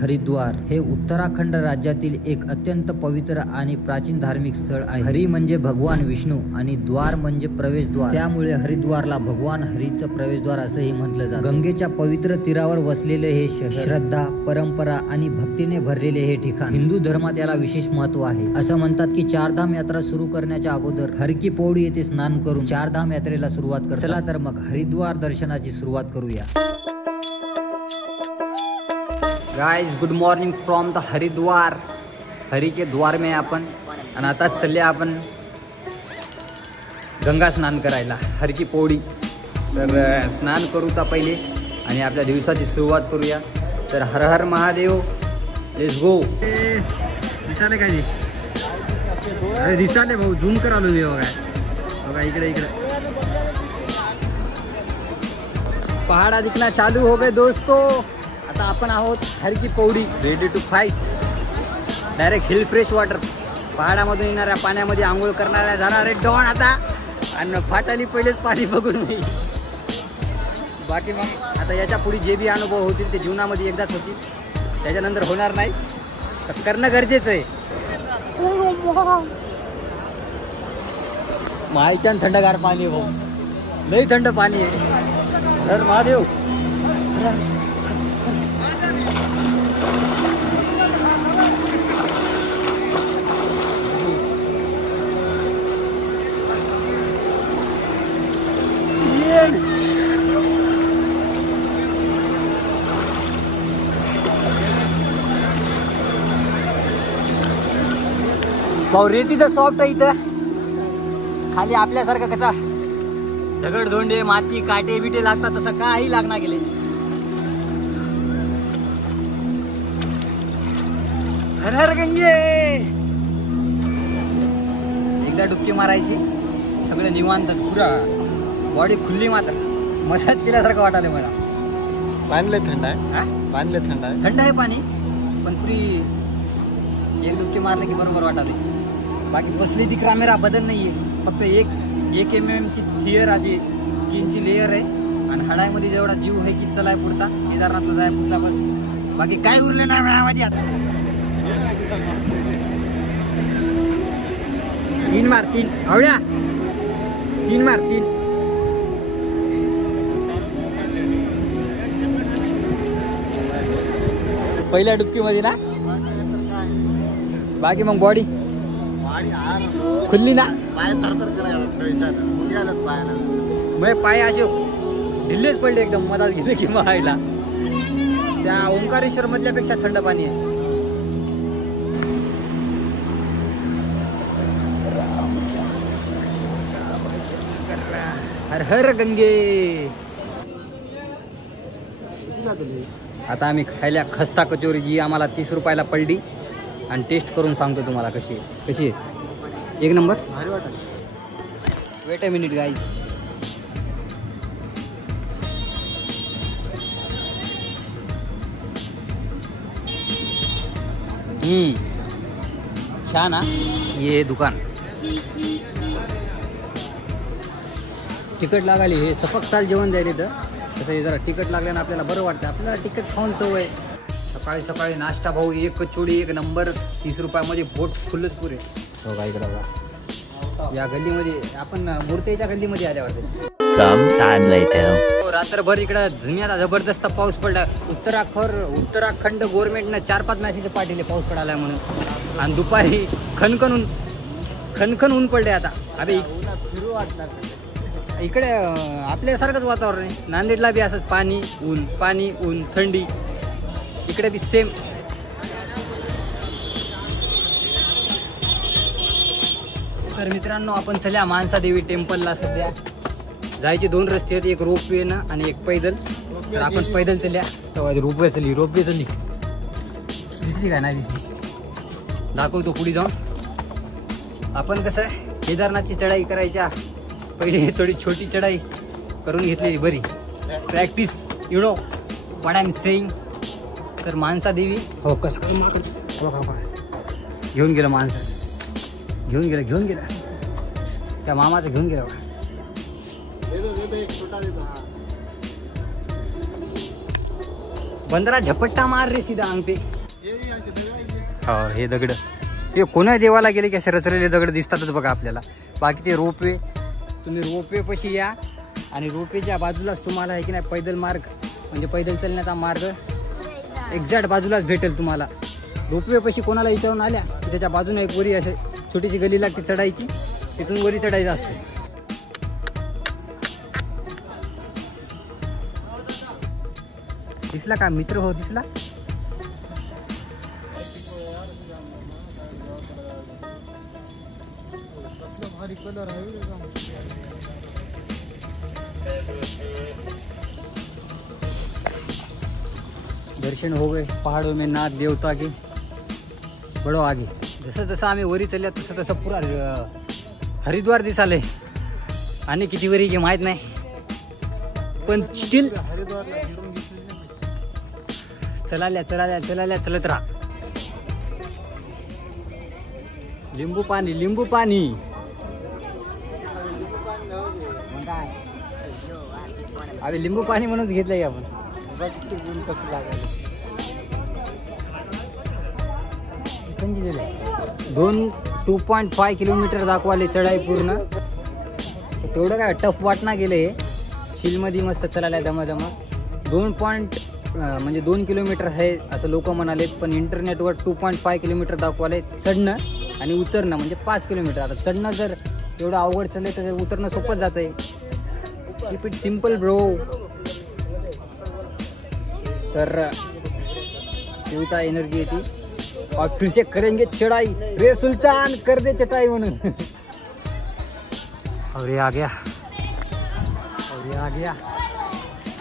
हरिद्वार हे उत्तराखंड राज्यातील एक अत्यंत पवित्र आणि प्राचीन धार्मिक स्थळ आहे। हरी म्हणजे भगवान विष्णू आणि द्वार म्हणजे प्रवेशद्वार, त्यामुळे हरिद्वारला भगवान हरीचं प्रवेशद्वार असंही म्हटलं जातं। गंगेच्या पवित्र तीरावर वसलेले हे शहर श्रद्धा, परंपरा आणि भक्तीने भरलेले हे ठिकाण हिंदू धर्मात याला विशेष महत्व आहे। असं म्हणतात की चारधाम यात्रा सुरू करण्याच्या अगोदर हर की पौड़ी येथे स्नान करून चारधाम यात्रेला सुरुवात करतात। चला तर मग हरिद्वार दर्शनाची सुरुवात करूया। Guys, good morning from the Haridwar. Hari के द्वार में आपण आणि आता चालले आपण गंगा स्नान करायला हर की पौड़ी। तर स्नान करू तर पहिले आणि आपल्या दिवसाची सुरुवात करूया। तर हर हर महादेव, लेट्स गो। दिसाले काय ते? अरे दिसाले भाऊ, झूम कर आलो मी। बघा इकडे इकडे पहाड़ा दिखना चालू हो गए दोस्तों। आता आपण आहोत Har Ki Pauri, ready to fight. Direct hill fresh water, पहाडामधून येणाऱ्या पाण्यामध्ये आंघोळ करणाऱ्या जाणार आहे डॉन आता। आणि फाटाली पहिलेच पाणी बघून मी। बाकी मग आता याच्या पुढे जे बी अनुभव होतील ते जीवनामध्ये एकदाच होतील, त्याच्यानंतर होणार नाही। तर करणं गरजेचं आहे। माईच्या थंडगार पाणी आहे भाऊ, लई थंड पाणी आहे। हर महादेव। भाऊ रेती तर सॉफ्ट आहे इथं, खाली आपल्यासारखं कसा दगड धोंडे माती काटे बिटे लागतात तसं काही लागणार गेले। हर हर गंगे। एकदा डुबकी मारायची, सगळं निवांत, पुरा बॉडी खुल्ली, मात्र मसाज केल्यासारखं वाटायला मला। पाणी थंड आहे, पाणी थंड आहे, थंड आहे पाणी, पण पुरी एक डुबकी मारले की बरोबर वाटाले। बाकी बसली ती कॅमेरा बदल नाहीये, फक्त एक mm ची थिअर अशी स्किनची लेअर आहे आणि हाडामध्ये जेवढा जीव आहे की चलाय पुरता, केदारनाथला जाय पुरता, बस बाकी काय उरलं नाही वेळामध्ये। आता 3 मार 3 आवड्या, 3 मार 3। पहिल्या डुबकी मध्ये ना, बाकी मग बॉडी खुल्ली ना, पाय असे ढिल्लेच पडले एकदम, मधात गेले की मायला। त्या ओंकारेश्वर मधल्यापेक्षा थंड पाणी आहे। हर हर गंगे। आता आम्ही खायला खस्ता कचोरी, जी आम्हाला 30 रुपयाला पडली, आणि टेस्ट करून सांगतो तुम्हाला कशी आहे। कशी आहे? एक number. Weight a minute guys. छान ना ये दुकान। तिकट लागाली, हे सपक साल जेवण द्यायला तर तसं हे जरा तिकट लागल्यानं आपल्याला बरं वाटतं। आपल्याला तिकट खाऊन सवय। सकाळी सकाळी नाश्ता भाऊ, एक कचोडी एक नंबर, 30 रुपयामध्ये पोट फुलच पुरे। हो का, इकडं बघा या गल्लीमध्ये आपण मूर्तीच्या गल्लीमध्ये आल्या वाटते। रात्रभर इकडं जुन्याला जबरदस्त पाऊस पडला। उत्तराखंड गव्हर्नमेंटनं 4-5 मॅसेज पाठवले पाऊस पडायला म्हणून, आणि दुपारी खनखन ऊन पडले। आता अबे इकडे आपल्यासारखंच वातावरण आहे। नांदेडला बी असंच पाणी ऊन थंडी, इकडे बी सेम। तर मित्रांनो, आपण चल्या मानसादेवी टेम्पलला। सध्या जायचे 2 रस्ते आहेत, एक रोपवे ना आणि एक पैदल। तर आपण पैदल चल्या, तेव्हा रोपवे चली दिसली काय नाही दिसली, दाखवतो पुढे जाऊन। आपण कसं केदारनाथची चढाई करायच्या पहिले थोडी छोटी चढाई करून घेतलेली बरी, practice, you know what I am saying. तर मानसादेवी हो कसं घेऊन गेलं, माणसं घेऊन गेलं त्या मामाचं घेऊन गेलं। बंदरा झपट्टा मार रे सीधा अंग पे. हो हे दगड ते कोणा देवाला गेले की असे रचलेले दगड दिसतातच बघा आपल्याला. बाकी ते रोपवे, तुम्ही रोपवे पशी या आणि रोपवेच्या बाजूलाच तुम्हाला आहे की नाही पैदल मार्ग म्हणजे पैदल चालण्याचा मार्ग एक्झॅक्ट बाजूलाच भेटेल तुम्हाला. रोपवे पशी कोणाला विचारून आल्या की त्याच्या बाजूने एक वरी असे छोटीशी गली लागते चढायची, तिथून वरी चढायचं असते. दिसला का मित्र हो दिसला. दर्शन हो गए पहाड़ों में नाथ देवता के. बडो आगे जसं जसं आम्ही वरी चालल्या तसं तसं पुरा हरिद्वार दिसाले. आणि किती वरी घे माहित नाही पण स्टील चलाल्या चलत राहा. लिंबू पाणी अरे लिंबू पाणी म्हणून घेतलंय आपण. कसं लागायला 2.5 किलोमीटर दाखवाले चढाई पूर्ण. तेवढं काय टफ वाटना गेले. शिलमध्ये मस्त चलायला दमा 2 किलोमीटर आहे असं लोक म्हणालेत, पण इंटरनेटवर 2.5 किलोमीटर दाखवाले चढणं आणि उतरणं म्हणजे 5 किलोमीटर. आता चढणं जर एवढं अवघड चाललंय तर उतरणं सोपंच जात आहे. Keep it simple bro. तर देवता एनर्जी येते और फिर से करेंगे चढ़ाई. रे सुल्तान कर दे चटाई म्हणून. और ये आ गया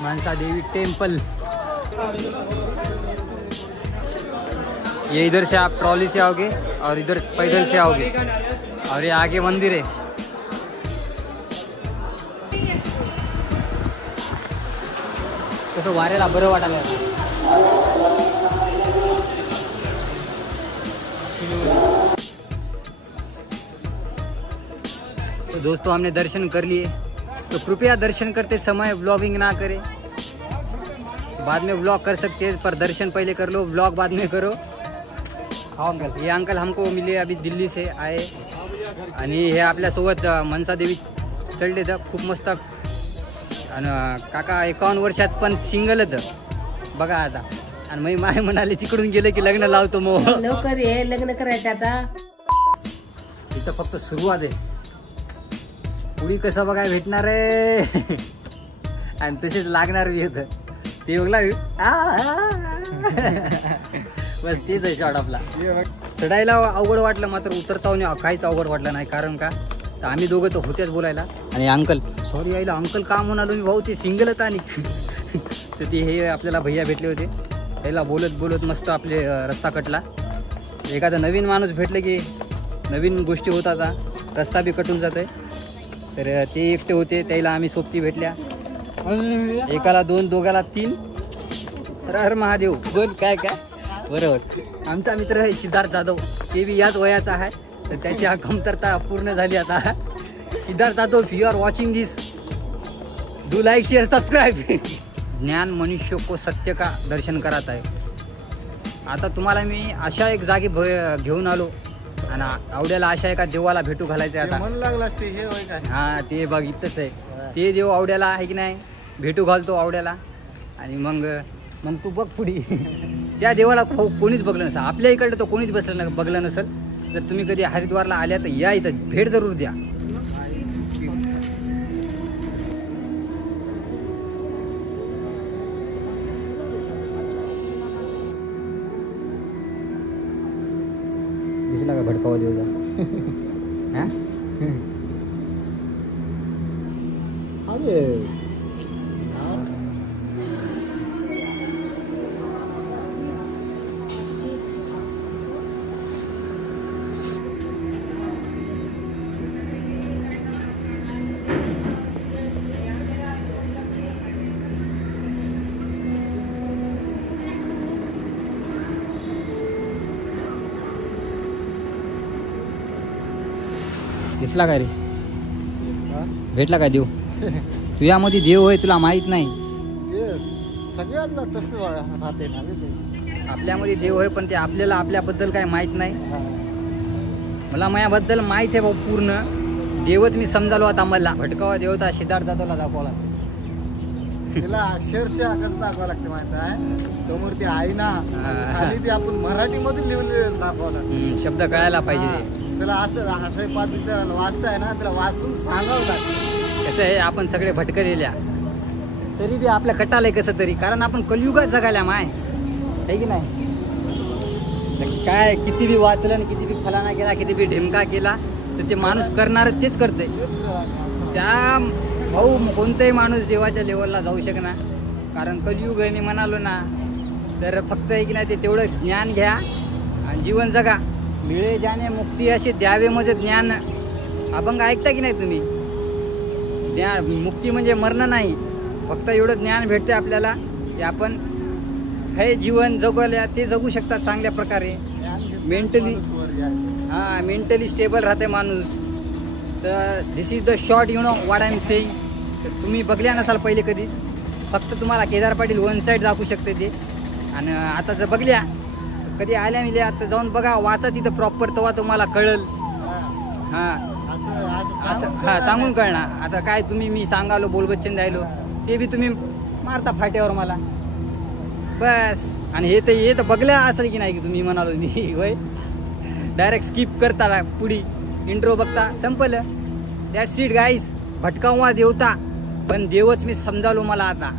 मनसा देवी टेम्पल. ये इधर से आप ट्रॉली से आओगे और इधर पैदल से आओगे और ये आगे मंदिर है. कसं वाऱ्याला बरं वाटायला. तो दोस्तों हमने दर्शन कर लिए, तो कृपया दर्शन करते समय व्लॉगिंग ना करें. बाद में व्लॉग कर सकते हैं पर दर्शन पहले कर लो, व्लॉग बाद में करो. हाँ अंकल, ये अंकल हमको मिले अभी दिल्ली से आए आणि हे आपल्यासोबत मनसा देवी चढले तर खूप मस्त. आणि काका 51 वर्षात पण सिंगलच बघा आता. आणि मी माय म्हणाले तिकडून गेले की लग्न लावतो मग. लवकर ये लग्न करायचं आता. इथं फक्त सुरुवात आहे. पुढी कसं बघाय भेटणार आहे आणि तसेच लागणार बी होतं ते बघला. बस तेच आहे शॉट आपला. चढायला अवघड वाटलं मात्र उतरता काहीच अवघड वाटलं नाही. कारण का तर आम्ही दोघं तर होतेच बोलायला. आणि अंकल सॉरी यायला अंकल का म्हणालो मी भाऊ ते सिंगलच. आणि तर ते हे आपल्याला भैया भेटले होते, त्याला बोलत मस्त आपले रस्ता कटला. एखादा नवीन माणूस भेटले की नवीन गोष्टी होतात, रस्ता बी कटून जात आहे. तर ते एकटे होते, त्याला आम्ही सोबती भेटल्या. एकाला 2 दोघाला 3. हर महादेव बोल काय बरोबर. आमचा मित्र आहे सिद्धार्थ जाधव, ते बी याच वयाचा आहे. तर त्याची कमतरता पूर्ण झाली आता. Siddharth Jadhav if you are watching this do like share subscribe. ज्ञान मनुष्य को सत्य का दर्शन करत आहे. आता तुम्हाला मी अशा एक जागी घेऊन आलो आणि आवड्याला आशा आहे का देवाला भेटू घालायचं आता. मन लागलं असते हे होय काय. हा ते बघ इथंच आहे ते देव आवड्याला आहे की नाही. भेटू घालतो आवड्याला आणि मग तू बघ पुढे. त्या देवाला कोणीच बघलं नसेल आपल्या इकडं, तो कोणीच बघलं नसेल. जर तुम्ही कधी हरिद्वारला आल्या तर या इथं भेट जरूर द्या. दिसला का भडकावा देऊ जा. दिसला का रे. भेटला काय देव. तू यामध्ये देव आहे तुला माहित नाही. सगळ्यांना तसं राहते ना ते. आपल्यामध्ये देव आहे, पण ते आपल्याला आपल्याबद्दल काय माहित नाही. मला माझ्याबद्दल माहित आहे भाऊ पूर्ण. देवच मी समजालो आता. मला भटकावा देवता सिद्धार्थ दादाला दाखवला. तिला अक्षरशः कसं दाखवावं लागतं माहिती आहे. समोर ती आहे ना, खाली ती आपण मराठी मध्ये लिहिलेलं दाखवलं. शब्द कळायला पाहिजे. त्याला असं पात्र वाचताय ना, त्याला वाचून सांगावं लागतं. कसं आहे, आपण सगळे भटकलेल्या, तरी बी आपल्या कटालय कसं तरी, कारण आपण कलियुगात जगायला माय आहे की नाही. काय किती बी वाचलं आणि किती बी फलाना केला, किती बी ढिमका केला, तर ते माणूस करणार तेच करते. त्या भाऊ कोणताही माणूस देवाच्या लेवलला जाऊ शकणार, कारण कलियुग आहे. मी म्हणालो ना, तर फक्त आहे की नाही, ते तेवढं ज्ञान घ्या आणि जीवन जगा. मिळे ज्याने मुक्ती असे द्यावे म्हणजे ज्ञान. अभंग ऐकता की नाही तुम्ही? ज्ञान मुक्ती म्हणजे मरण नाही, फक्त एवढं ज्ञान भेटते आपल्याला की आपण हे जीवन जगवल्या ते जगू शकतात चांगल्या प्रकारे. मेंटली मेंटली स्टेबल राहते माणूस. तर this is the short, you know what I am saying. तर तुम्ही बघल्या नसाल पहिले कधीच, फक्त तुम्हाला केदार पाटील वन साईड दाखवू शकते ते. आणि आता जर बघल्या, कधी आल्या मिल्या आता जाऊन बघा, वाचा तिथं प्रॉपर, तेव्हा तुम्हाला कळल. असं सांगून कळणार. आता काय तुम्ही मी सांगालो बोलबच्चन द्यायलो, ते बी तुम्ही मारता फाट्यावर मला बस. आणि हे तर बघलं असेल की नाही की तुम्ही म्हणालो मी होय. डायरेक्ट स्किप करता पुढी इंट्रो बघता, संपलं. दॅट्स इट गाईस. भटकावा देवता, पण देवच मी समजालो मला आता.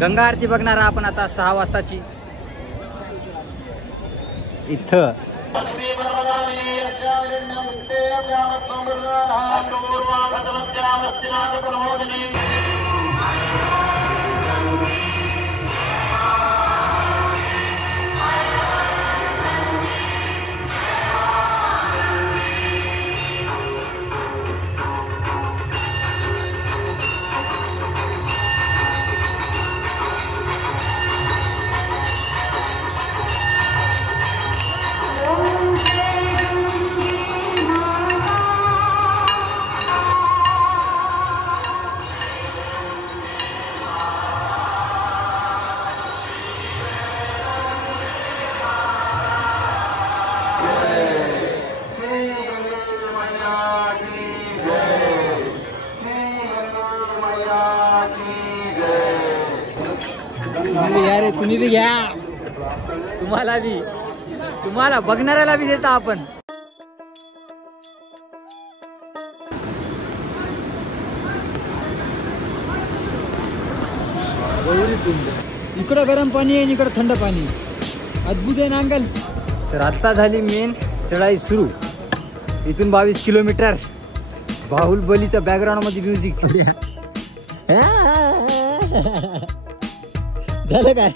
गंगा आरती बघणार आपण आता 6 वाजताची इथं. तुम्ही बी घ्या, तुम्हाला बी, तुम्हाला बघणाऱ्याला बी देता आपण. इकडं गरम पाणी आहे, इकडं थंड पाणी. अद्भुत आहे ना अंकल. तर आता झाली मेन चढाई सुरू. इथून 22 किलोमीटर. बाहुबलीच्या बॅकग्राऊंड मध्ये म्युझिक झालं काय.